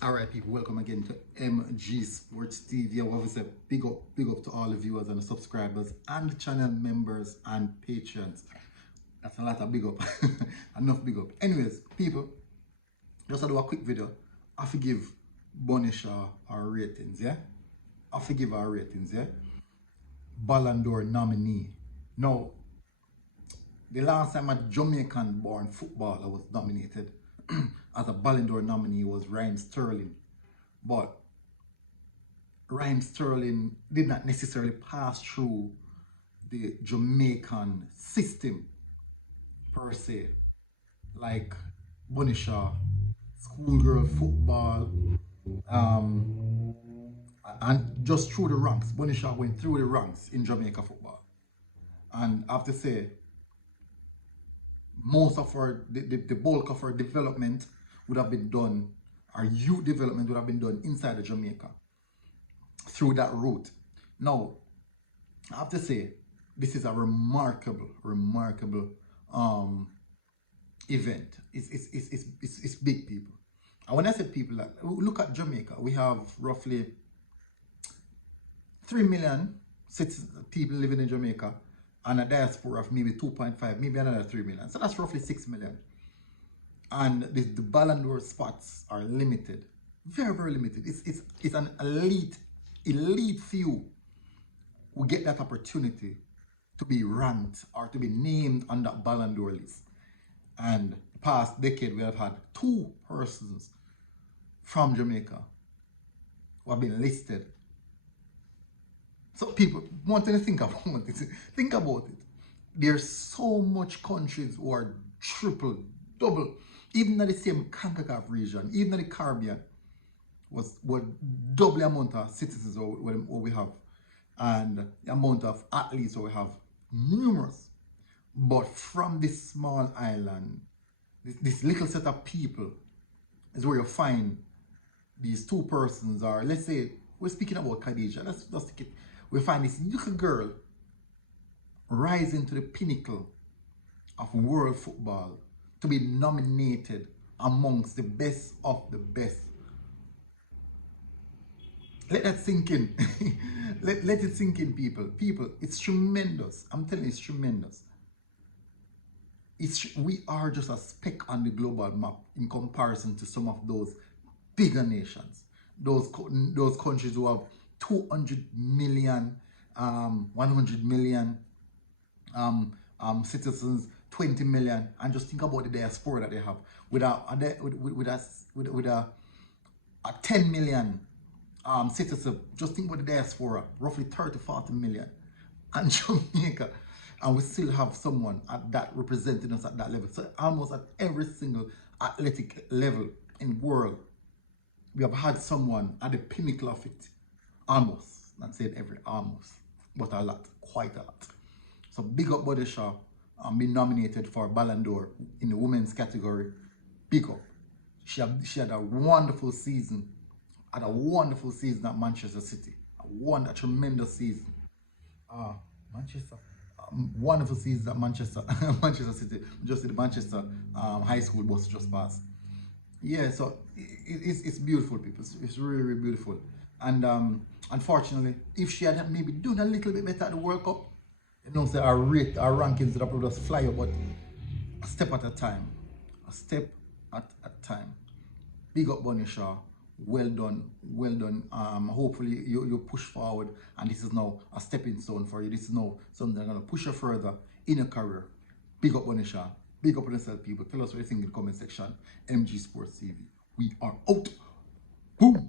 Alright people, welcome again to MG Sports TV. I want to say big up to all the viewers and the subscribers and the channel members and patrons. That's a lot of big up. Enough big up. Anyways, people, just to do a quick video. I forgive Bonisha our ratings, yeah? I forgive our ratings, yeah? Ballon d'Or nominee. Now, the last time a Jamaican born footballer was nominated as a Ballon d'Or nominee was Raheem Sterling. But Raheem Sterling did not necessarily pass through the Jamaican system per se. Like Bonisha, schoolgirl football, and just through the ranks. Bonisha went through the ranks in Jamaica football. And I have to say, most of the bulk of our development would have been done, our youth development would have been done inside of Jamaica through that route. Now, I have to say, this is a remarkable event. It's big, people. And when I say people, like, look at Jamaica. We have roughly 3 million people living in Jamaica, and a diaspora of maybe 2.5, maybe another 3 million. So that's roughly 6 million. And the Ballon d'Or spots are limited, very limited. It's an elite few who get that opportunity to be ranked or to be named on that Ballon d'Or list. And the past decade, we have had 2 persons from Jamaica who have been listed. So people, one thing to think about it. Think about it. There's so much countries who are triple, double, even in the same CONCACAF region, even in the Caribbean, was double the amount of citizens what we have, and the amount of athletes what we have, numerous. But from this small island, this little set of people is where you find these 2 persons, or let's say we're speaking about Khadija. Let's take it. We find this little girl rising to the pinnacle of world football to be nominated amongst the best of the best. Let that sink in. let it sink in, people. People, it's tremendous. I'm telling you, it's tremendous. We are just a speck on the global map in comparison to some of those bigger nations. Those countries who have 200 million, 100 million citizens, 20 million, and just think about the diaspora that they have with a 10 million citizens. Just think about the diaspora, roughly 30-40 million, and Jamaica, and we still have someone at that representing us at that level. So almost at every single athletic level in the world, we have had someone at the pinnacle of it. Almost, not saying every, almost, but a lot, quite a lot. So big up Bonisha being nominated for Ballon d'Or in the women's category. Big up. She had a wonderful season. At Manchester City. A tremendous season. Wonderful season at Manchester City. Just the Manchester high school bus just passed. Yeah, so it's beautiful, people. It's really beautiful. And unfortunately, if she had maybe done a little bit better at the World Cup, you know, say our rankings would have just fly up, but a step at a time. A step at a time. Big up Bonisha. Well done. Hopefully you push forward, and this is now a stepping stone for you. This is now something that's going to push you further in your career. Big up Bonisha. Big up on yourself, people. Tell us what you think in the comment section. MG Sports TV. We are out. Boom.